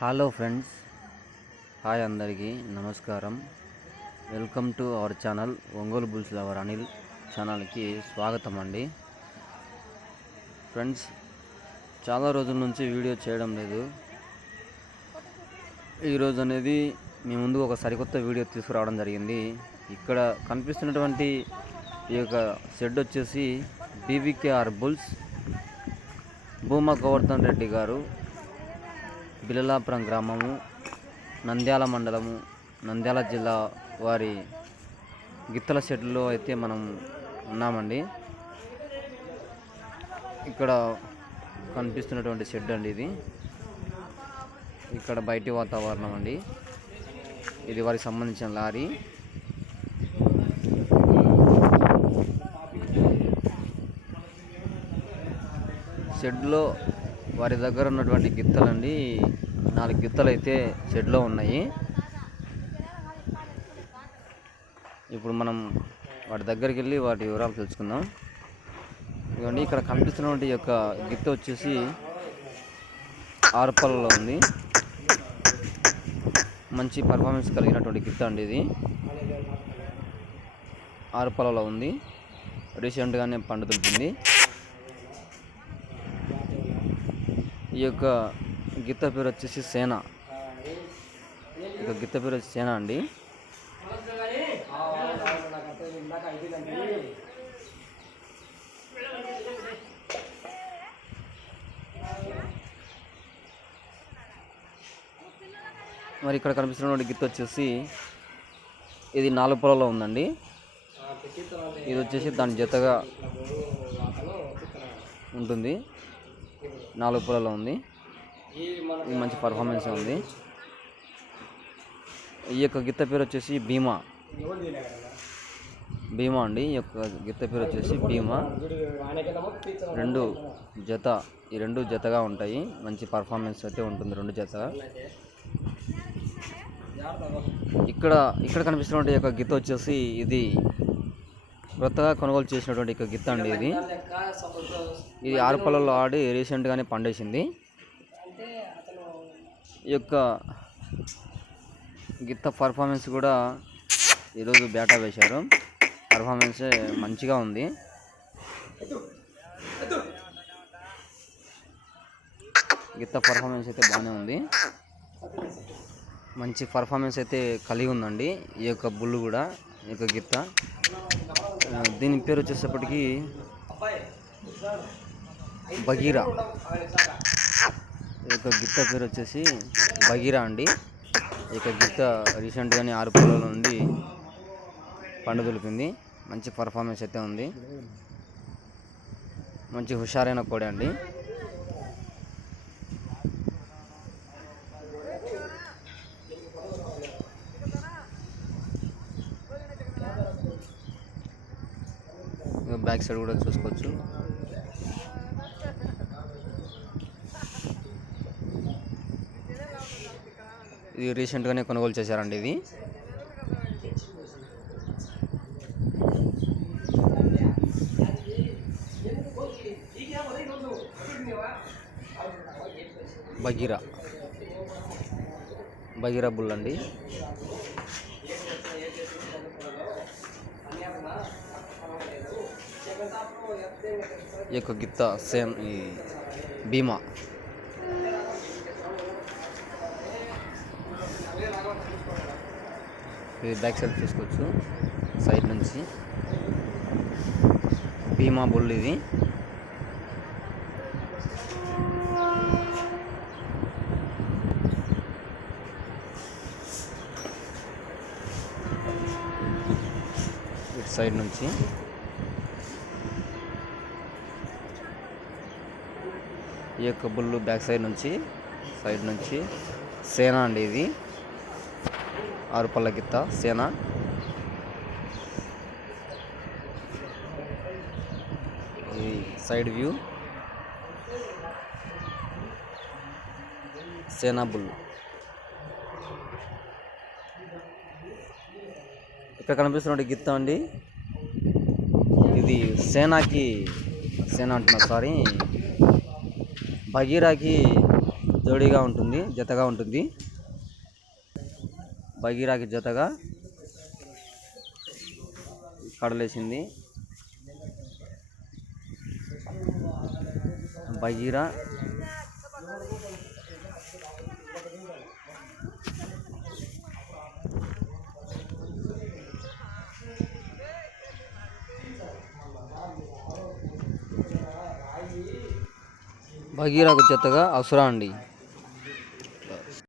Hello friends hi అందరికీ నమస్కారం. Welcome to our channel Ongole bulls lover Anil ఛానల్కి స్వాగతం అండి. ఫ్రెండ్స్ చాలా రోజుల నుంచి వీడియో చేయడం లేదు. ఈరోజు అనేది మీ ముందు ఒక సరికొత్త వీడియో తీసుకురావడం జరిగింది. ఇక్కడ కనిపిస్తున్నటువంటి ఈ యొక్క షెడ్ వచ్చేసి బీవీకేఆర్ బుల్స్ భూమా గోవర్ధన్ రెడ్డి గారు. బిలలాపురం గ్రామము నంద్యాల మండలము నంద్యాల జిల్లా వారి గిత్తల షెడ్లో అయితే మనం ఉన్నామండి. ఇక్కడ కనిపిస్తున్నటువంటి షెడ్ అండి ఇది. ఇక్కడ బయటి వాతావరణం అండి. ఇది వారికి సంబంధించిన లారీ. షెడ్లో వారి దగ్గర ఉన్నటువంటి గిత్తలండి. నాలుగు గిత్తలు అయితే షెడ్లో ఉన్నాయి. ఇప్పుడు మనం వాటి దగ్గరికి వెళ్ళి వాటి వివరాలు తెలుసుకుందాం. ఇదిగోండి ఇక్కడ కనిపిస్తున్నటువంటి ఈ యొక్క గిత్త వచ్చేసి ఆరుపల్లలో ఉంది. మంచి పర్ఫార్మెన్స్ కలిగినటువంటి గిత్త అండి ఇది. ఆరుపల్లలో ఉంది. రీసెంట్గానే పండుతుంటుంది. ఈ యొక్క గిత్త పేరు వచ్చేసి సేన. ఇక గిత్త పేరు వచ్చి సేన అండి. మరి ఇక్కడ కనిపిస్తున్నటువంటి గిత్త వచ్చేసి ఇది నాలుగు పొలంలో ఉందండి. ఇది వచ్చేసి దాని జతగా ఉంటుంది. నాలుగు పొలంలో ఉంది. మంచి పర్ఫార్మెన్స్ ఉంది. ఈ యొక్క గిత్త పేరు వచ్చేసి భీమా. భీమా అండి. ఈ యొక్క గిత్త పేరు వచ్చేసి భీమా. రెండు జత ఈ రెండు జతగా ఉంటాయి. మంచి పర్ఫార్మెన్స్ అయితే ఉంటుంది రెండు జత. ఇక్కడ ఇక్కడ కనిపిస్తున్నటువంటి యొక్క గిత్త వచ్చేసి ఇది కొత్తగా కొనుగోలు చేసినటువంటి యొక్క గిత్త అండి ఇది. ఇది ఆరు పళ్ళలో ఆడి రీసెంట్గానే పండేసింది. యొక్క గిత్త పర్ఫార్మెన్స్ కూడా ఈరోజు బేటా వేశారు. పర్ఫార్మెన్స్ మంచిగా ఉంది. గిత్త పర్ఫార్మెన్స్ అయితే బాగానే ఉంది. మంచి పర్ఫార్మెన్స్ అయితే కలిగి ఉందండి ఈ యొక్క బుల్లు కూడా ఈ యొక్క గిత్త. దీని పేరు వచ్చేటప్పటికి బగీరా. ఈ యొక్క గిత్త పేరు వచ్చేసి బగీరా అండి. ఈ యొక్క గిత్త రీసెంట్గానే ఆరు పొలాల నుండి పండు దొలిపింది. మంచి పర్ఫార్మెన్స్ అయితే ఉంది. మంచి హుషారైన కోడి అండి. బ్యాక్ సైడ్ కూడా చూసుకోవచ్చు. ఇది రీసెంట్గానే కొనుగోలు చేశారండి ఇది. బగీరా. బగీరా బుల్ అండి. ఈ యొక్క గిత్త సేమ్ ఈ భీమా. ఇది బ్యాక్ సైడ్ చూసుకోవచ్చు సైడ్ నుంచి. భీమా బుల్ ఇది. ఇటు సైడ్ నుంచి. ఈ యొక్క బుల్లు బ్యాక్ సైడ్ నుంచి సైడ్ నుంచి. సేనా అండి ఇది. ఆరు పళ్ళ గిత్త సేన. ఇది సైడ్ వ్యూ. సేనా బుల్. ఇక్కడ కనిపిస్తున్న గిత్త అండి. ఇది సేనాకి సేన అంటున్నా సారీ. భగీరాకి జోడీగా ఉంటుంది జతగా ఉంటుంది. బగీరాకి జతగా కడలేసింది. బగీరా బగీరాకు జతగా అసురా అండి.